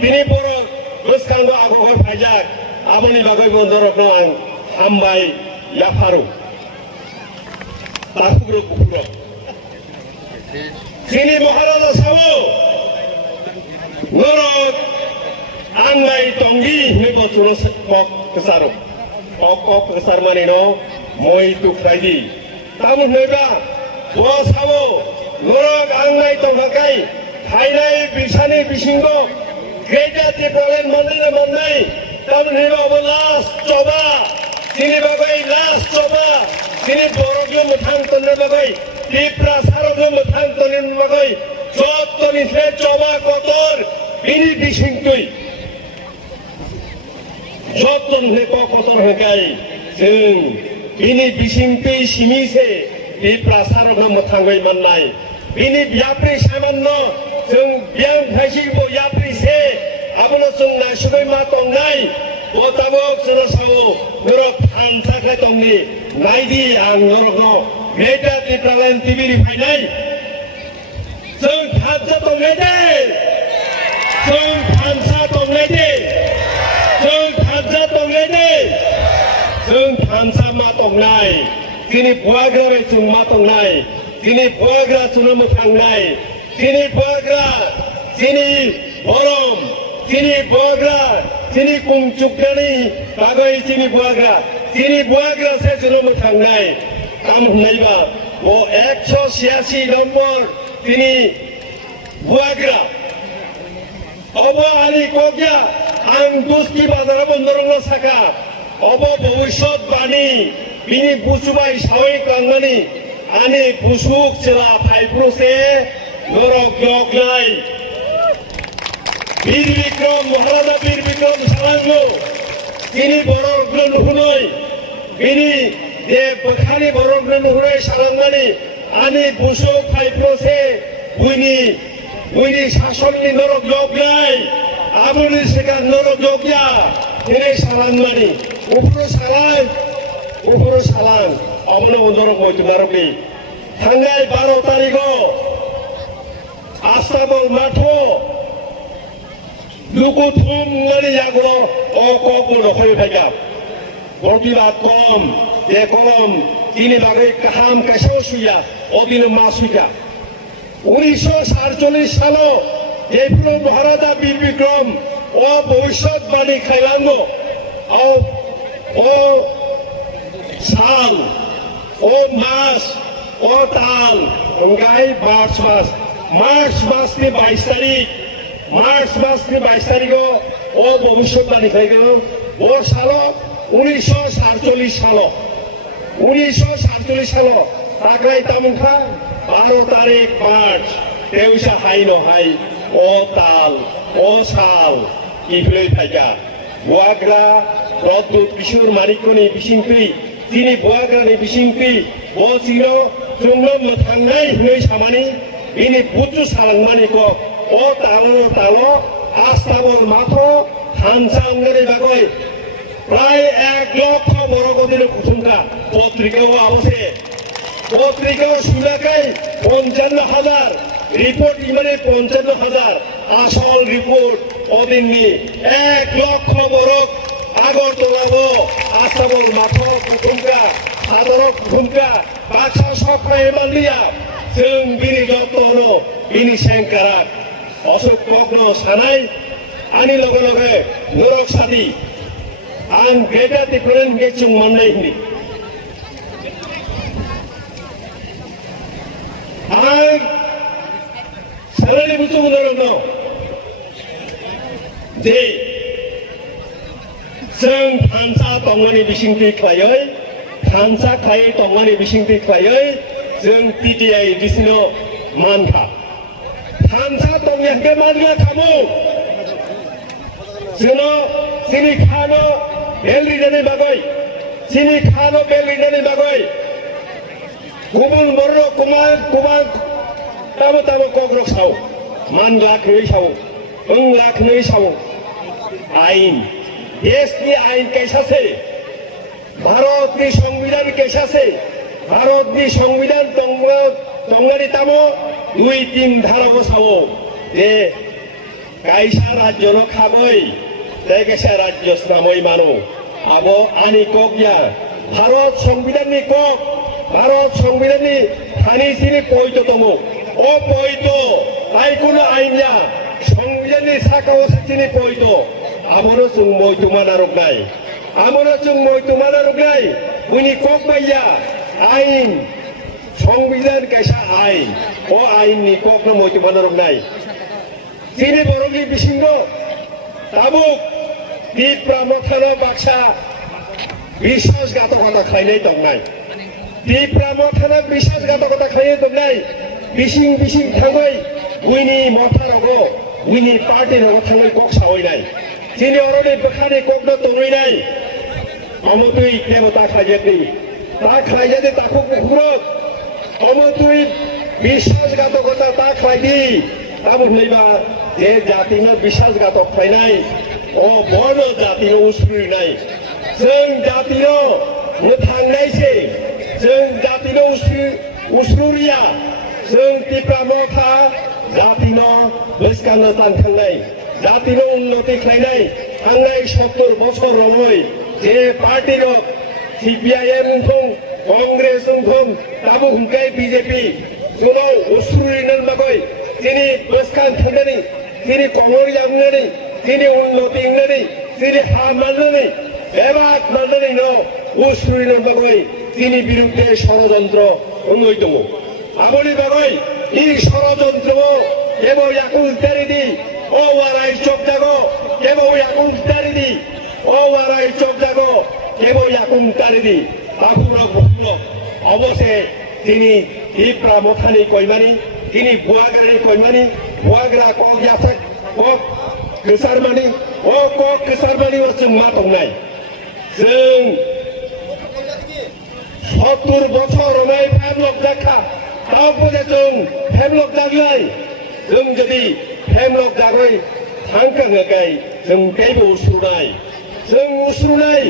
bini borok goskanggo agogoi paijak aboni bagai bondorokno ang hambai yafaru takugro kupuro sini Maharaja sawo norok angbai tonggi nebo chuno kok kesaro kok kesar manino moi tukraidi tamu neba bo sawo norok angbai tonghakai hainai bisani bisingo geja ti problem mandai tamu neba obolas coba sini bagai las coba sini boroglo muthang tonne bagai tipra saroglo muthang tonne bagai jot toni se coba kotor bini bisingtui jot tonne ko kotor hakai जों bini bisingtui simise tipra saroglo muthang bai mannai bini biapri samanno जों biang phaisigbo yapri se abono जों naisubai ma tongnai botabok jono sawo norok phansakai tongni naidi ang norokno Meja Tipralan TV fainai जों phansa tongnai de जों phansa tongnai de जों phansa tongnai de जों phansa ma tongnai kini buagra bai जों ma tongnai kini buagra jono mothangnai kini buagra kini borom kini buagra kini kungchukdani bagai kini buagra se jono mothangnai কাম হনাইবা ও 186 নম্বর তিনি বুয়াগ্রা of Ali কোকিয়া আং দুস্কি বাজার বন্দরঙ্গ শাখা of ভবিষ্যৎ বাণী বিনি বুসুবাই সাওই কাংমানি আনি বুসুক চেলা ফাইপ্রোসে নরক জগলাই বীর বিক্রম মহারাজা বীর বিক্রম সালাঙ্গো তিনি বড় নুহুনই বিনি যে বখানি বরগ্ন নুহুরে সালাঙ্গানি আনি বুসুক ফাইপ্রোসে বুইনি শাসননি নরক জগলাই আবুনি সেকা নরক জগিয়া তিনি সালাঙ্গানি উপর সালাং অবন নরক হইতো নারকনি থাঙ্গাই 12 তারিখ আস্তাবল মাঠো দুকু থুম গানি জাগলো ও কবুল রখাই ফাইকা প্রতিবাদ কম যে কলম তিনি বাগাই কাহাম কাশাও সুইয়া অদিন মা সুইয়া 1947 সালো যেগুলো মহারাজা বীর বিক্রম ও ভবিষ্যৎবাণী খাইলাঙ্গ ও সাল ও মাস ও তাল গাই মার্চ মাসনি 22 তারিখ মার্চ মাসনি 22 তারিখ ও ভবিষ্যৎবাণী খাইগেল ও সালো 1947 সালো 1947 সালো তাকরাই তামুখা 12 তারিখ মার্চ তেউসা হাই নহাই ও তাল ও সাল ইফলই ফাইকা বুয়াগ্রা রদ্দুত কিশোর মানিকনি বিসিংক্রি তিনি বুয়াগ্রানি বিসিংক্রি ব চিনো জংলম থাংনাই হই সামানি ইনি বুজু সালাংমানি ক ও তালো আস্তাবল মাত্র হানসা আঙ্গারে বাগৈ প্রায় 1 লক্ষ বড় গদির কুসুমকা পত্রিকাও আছে পত্রিকাও শুনাকাই 55,000 রিপোর্ট ইমানে 55,000 আসল রিপোর্ট অদিননি 1 লক্ষ বড় আগরতলাবো আসাবল মাথা কুসুমকা সাধারণ কুসুমকা বাক্সা সক্রা এমালিয়া जों बिनि যত্ন बिनि सेंकारा অশোক কগ্ন সানাই আনি লগে লগে নরক সাদি आं गेटा तिप्रेन गेचुं माननाय हिनि आं सालानि बुसुं नरनो जे जों थानसा तंगानि बिसिंथि खायै थानसा खायै तंगानि बिसिंथि खायै जों पिटिआइ दिसिनो मानखा थानसा तंगाखौ मानगा खामु जोंनो सिनि खानो बेलरिदानि बागै सिनि खानो बेलरिदानि बागै गुबुन बर' कुमार ताबो कग्रक साव मान लाखनै साव ओं लाखनै साव आईन देशनि आईन कैसासे भारतनि संविधान कैसासे भारतनि संविधान तंगानि तामो 2-3 धाराखौ साव जे kaisa rajyo no khamoi kaisa rajyo snamoi manu abo ani kokya Bharat সংবিধাননি কক ভারত সংবিধাননি থানিসিনি পয়তো তমু ও পয়তো তাই কোনো আইনয়া সংবিধাননি সাকাও সাচিনি পয়তো আমনো जों ময়তুমানা রগনাই আমনো जों ময়তুমানা রগনাই উনি কক মাইয়া আইন সংবিধান কাইসা আইন ও আইননি কক না ময়তুমানা রগনাই চিনি বরংনি বিসিঙ্গ তাবুক দ্বীপ প্রামথানো বাক্সা বিশ্বাসঘাতকতা খাইনাই দंनाय दिप्रामथाना বিশ্বাসঘাতকতা খাইनाय दंनाय बिसिं बिसिं थाङै उइनि मथारगो उइनि पार्टीरगो थाङै कक सावैनाय जिनि अरनि बखानि ककनो दंनाय अमतुइ देवता खाइजेति ता खाइजेति ताखौ बुख्रुत अमतुइ বিশ্বাসঘাতকতা ता खाइदि ताबो लैबा जे जातिनो বিশ্বাসঘातक खाइनाय अ बर्न जातिनो उसुरिनाय जों जातिनो थांनायसै जों जातिनो उसुरिया जों दिप्रामथा जातिनो बैसकानो तानखांनाय जातिनो उन्नति खालायनाय थांनाय 70 बछर रमै जे पार्टीनो CPIM थं कांग्रेस थं दाबो हुंखाय BJP जोंनो उसुरिनो बागै दिनै बैसकान थांनानै दिनै कमर यांनानै दिनै उन्नति यांनानै दिनै हामानानै এবাক মানদানিনো উসুরিনোর বাগৈ তিনি বিরুদ্ধে ষড়যন্ত্র অন্যই দङ আমনি বাগৈ এই ষড়যন্ত্র কেবল ইয়াকুল তারিদি ও ওয়ারাই চোখ জাগো কেবল ইয়াকুল তারিদি ও ওয়ারাই চোখ জাগো কেবল ইয়াকুল তারিদি তাকুরা বুকুল অবশ্যে তিনি দিপ্রামথানি কইমানি তিনি বুয়াগ্রানি কইমানি বুয়াগ্রা কক ইয়াসাক কক गोसारमानि ও কক गोसारमानि जों मा दंनाय जों 70 বছর রমাই ফেমলক জাখা তারপরে जों ফেমলক জাগলাই जों যদি ফেমলক জাগৈ थांखाङोखाय जों बेबो उसुरुनाय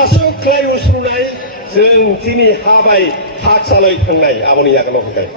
आसोख्लाय उसुरुनाय जों दिनै हाबाय हाकसालै थांनाय आबनि आगोलाव होखाय